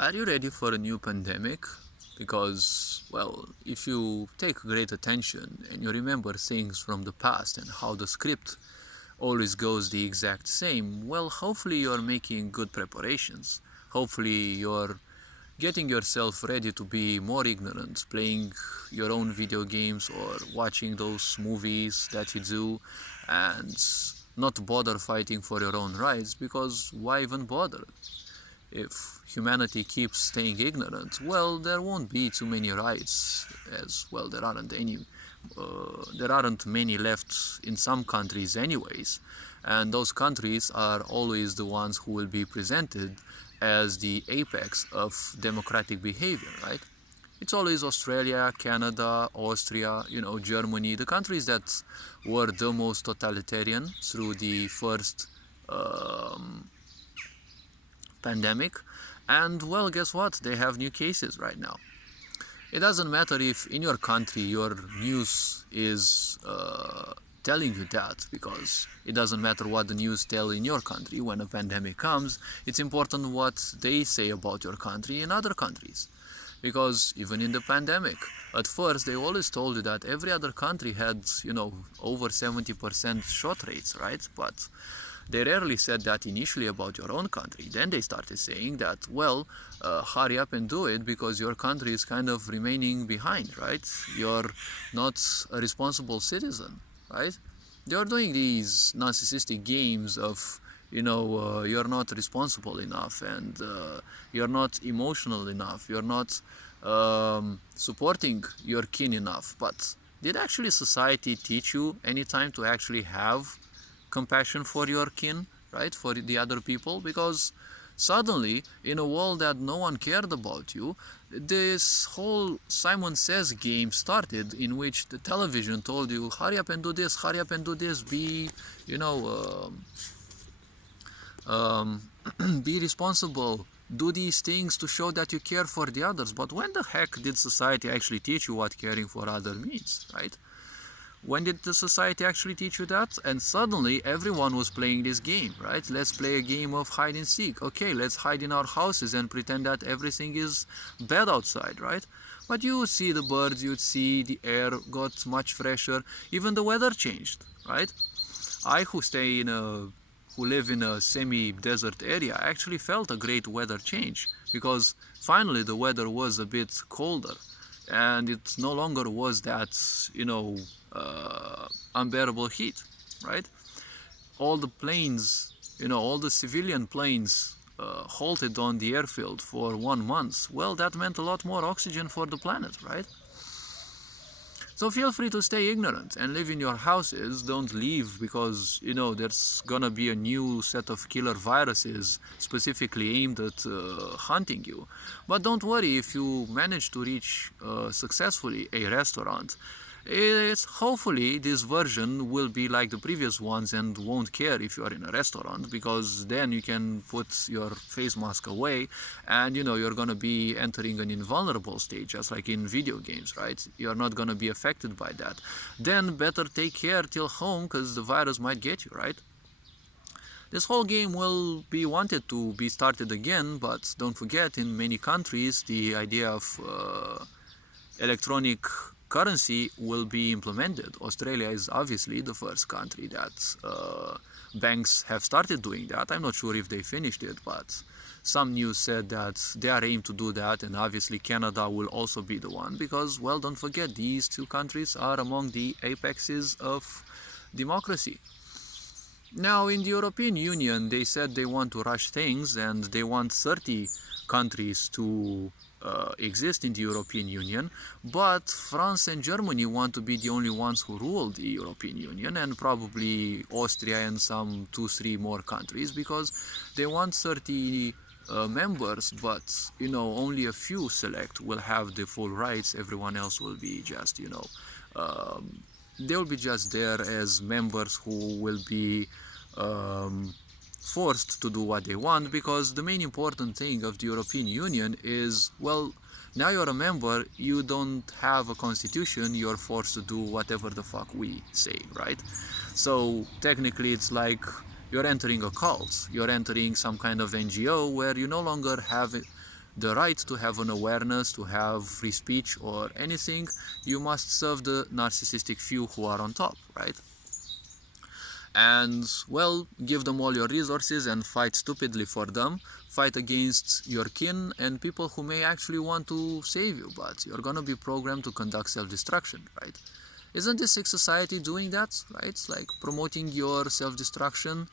Are you ready for a new pandemic? Because, well, if you take great attention and you remember things from the past and how the script always goes the exact same, well, hopefully you're making good preparations. Hopefully you're getting yourself ready to be more ignorant, playing your own video games or watching those movies that you do, and not bother fighting for your own rights, because why even bother? If humanity keeps staying ignorant, well, there won't be too many rights, as well, there aren't many left in some countries anyways, and those countries are always the ones who will be presented as the apex of democratic behavior, right? It's always Australia, Canada, Austria, Germany, the countries that were the most totalitarian through the first pandemic. And well, guess what? They have new cases right now. It doesn't matter if in your country your news is telling you that, because it doesn't matter what the news tell in your country. When a pandemic comes, it's important what they say about your country in other countries. Because even in the pandemic, at first they always told you that every other country had, over 70% shot rates, right? But they rarely said that initially about your own country. Then they started saying that, well, hurry up and do it, because your country is kind of remaining behind, right? You're not a responsible citizen, right? They're doing these narcissistic games of, you're not responsible enough, and you're not emotional enough, you're not supporting your kin enough. But did actually society teach you any time to actually have compassion for your kin, right, for the other people? Because suddenly, in a world that no one cared about you, this whole Simon Says game started, in which the television told you, hurry up and do this, hurry up and do this, be, be responsible, do these things to show that you care for the others. But when the heck did society actually teach you what caring for others means, right? When did the society actually teach you that? And suddenly everyone was playing this game, right? Let's play a game of hide and seek. Okay, let's hide in our houses and pretend that everything is bad outside, right? But you would see the birds, you'd see the air got much fresher, even the weather changed, right? I who live in a semi-desert area actually felt a great weather change, because finally the weather was a bit colder, and it no longer was that, unbearable heat, right? All the planes, all the civilian planes halted on the airfield for 1 month. Well, that meant a lot more oxygen for the planet, right? So feel free to stay ignorant and live in your houses. Don't leave, because, there's gonna be a new set of killer viruses specifically aimed at hunting you. But don't worry if you manage to reach successfully a restaurant. Hopefully this version will be like the previous ones and won't care if you are in a restaurant, because then you can put your face mask away and you're gonna be entering an invulnerable stage, just like in video games, right? You're not gonna be affected by that. Then better take care till home, because the virus might get you, right? This whole game will be wanted to be started again, but don't forget, in many countries the idea of electronic currency will be implemented. Australia is obviously the first country that banks have started doing that. I'm not sure if they finished it, but some news said that they are aimed to do that, and obviously Canada will also be the one, because, well, don't forget, these two countries are among the apexes of democracy. Now, in the European Union, they said they want to rush things, and they want 30 countries to exist in the European Union, but France and Germany want to be the only ones who rule the European Union, and probably Austria and some 2-3 more countries, because they want 30 members, but only a few select will have the full rights. Everyone else will be just they'll be just there as members who will be forced to do what they want, because the main important thing of the European Union is, well, now you're a member, you don't have a constitution, you're forced to do whatever the fuck we say, right? So technically it's like you're entering a cult, you're entering some kind of NGO where you no longer have the right to have an awareness, to have free speech or anything, you must serve the narcissistic few who are on top, right? And, well, give them all your resources and fight stupidly for them. Fight against your kin and people who may actually want to save you, but you're gonna be programmed to conduct self-destruction, right? Isn't this sick society doing that, right? Like promoting your self-destruction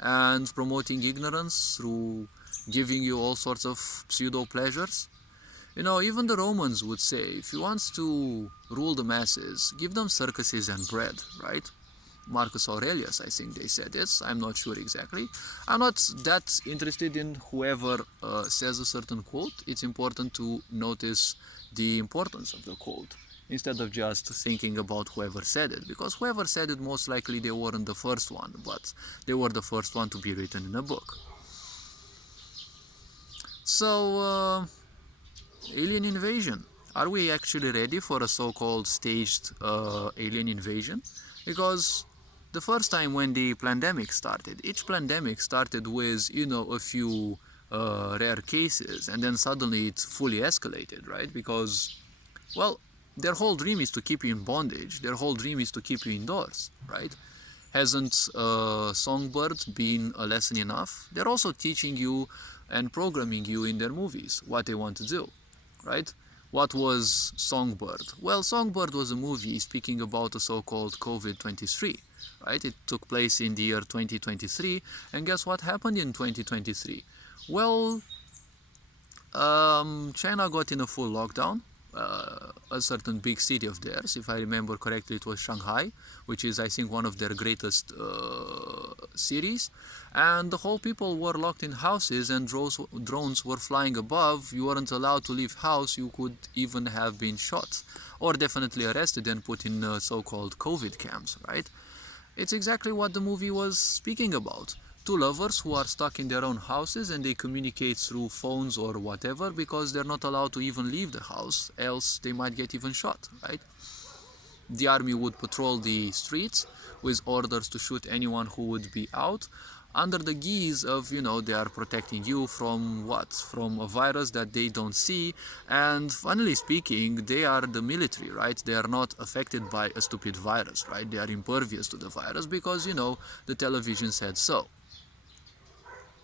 and promoting ignorance through giving you all sorts of pseudo-pleasures? You know, even the Romans would say, if you want to rule the masses, give them circuses and bread, right? Marcus Aurelius, I think they said this. I'm not sure exactly. I'm not that interested in whoever says a certain quote. It's important to notice the importance of the quote instead of just thinking about whoever said it, because whoever said it, most likely they weren't the first one, but they were the first one to be written in a book. So, alien invasion. Are we actually ready for a so-called staged alien invasion? Because the first time when the Plandemic started, each Plandemic started with, you know, a few rare cases, and then suddenly it fully escalated, right? Because, well, their whole dream is to keep you in bondage. Their whole dream is to keep you indoors, right? Hasn't Songbird been a lesson enough? They're also teaching you and programming you in their movies what they want to do, right? What was Songbird? Well, Songbird was a movie speaking about the so-called COVID-23, right? It took place in the year 2023, and guess what happened in 2023? Well, China got in a full lockdown. A certain big city of theirs, if I remember correctly, it was Shanghai, which is, I think, one of their greatest cities, and the whole people were locked in houses, and drones were flying above. You weren't allowed to leave house. You could even have been shot or definitely arrested and put in so-called COVID camps, right? It's exactly what the movie was speaking about. Two lovers who are stuck in their own houses, and they communicate through phones or whatever because they're not allowed to even leave the house, else they might get even shot, right? The army would patrol the streets with orders to shoot anyone who would be out, under the guise of, you know, they are protecting you from what? From a virus that they don't see. And funnily speaking, they are the military, right? They are not affected by a stupid virus, right? They are impervious to the virus because, you know, the television said so.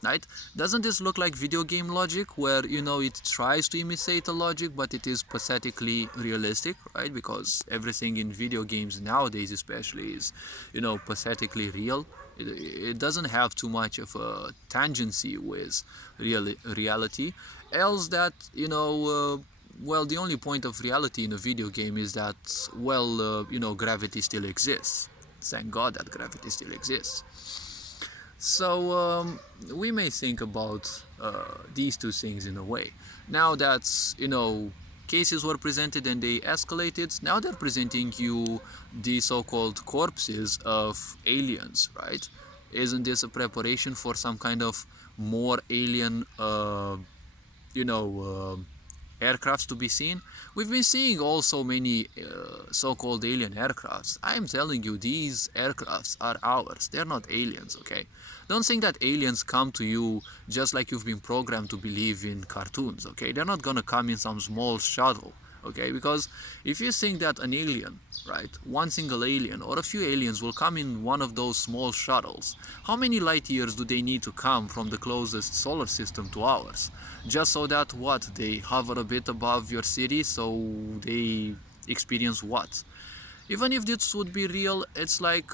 Right? Doesn't this look like video game logic, where, you know, it tries to imitate a logic, but it is pathetically realistic, right? Because everything in video games nowadays especially is, you know, pathetically real. It doesn't have too much of a tangency with reality, else that, you know, well, the only point of reality in a video game is that, well, you know, gravity still exists. Thank God that gravity still exists. So we may think about these two things in a way. Now that, you know, cases were presented and they escalated, now they're presenting you the so-called corpses of aliens, right? Isn't this a preparation for some kind of more alien, you know, aircrafts to be seen? We've been seeing also many so-called alien aircrafts. I'm telling you, these aircrafts are ours. They're not aliens, okay? Don't think that aliens come to you just like you've been programmed to believe in cartoons, okay? They're not gonna come in some small shuttle, okay? Because if you think that an alien, right, one single alien or a few aliens will come in one of those small shuttles, how many light years do they need to come from the closest solar system to ours? Just so that, what, they hover a bit above your city, so they experience what? Even if this would be real, it's like,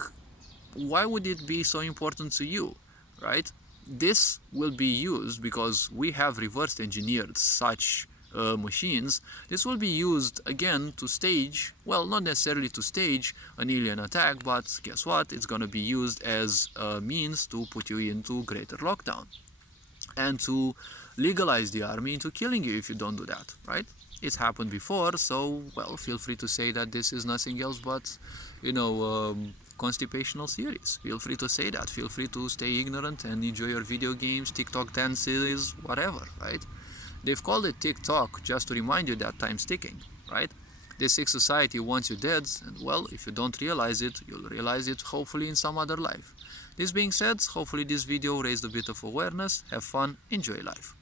why would it be so important to you, right? This will be used because we have reverse engineered such machines. This will be used again to stage, well, not necessarily to stage an alien attack, but guess what? It's gonna be used as a means to put you into greater lockdown and to legalize the army into killing you if you don't do that, right? It's happened before, so, well, feel free to say that this is nothing else but, you know, constipational theories. Feel free to say that. Feel free to stay ignorant and enjoy your video games, TikTok dances, whatever, right? They've called it TikTok just to remind you that time's ticking, right? This sick society wants you dead, and, well, if you don't realize it, you'll realize it hopefully in some other life. This being said, hopefully this video raised a bit of awareness. Have fun, enjoy life.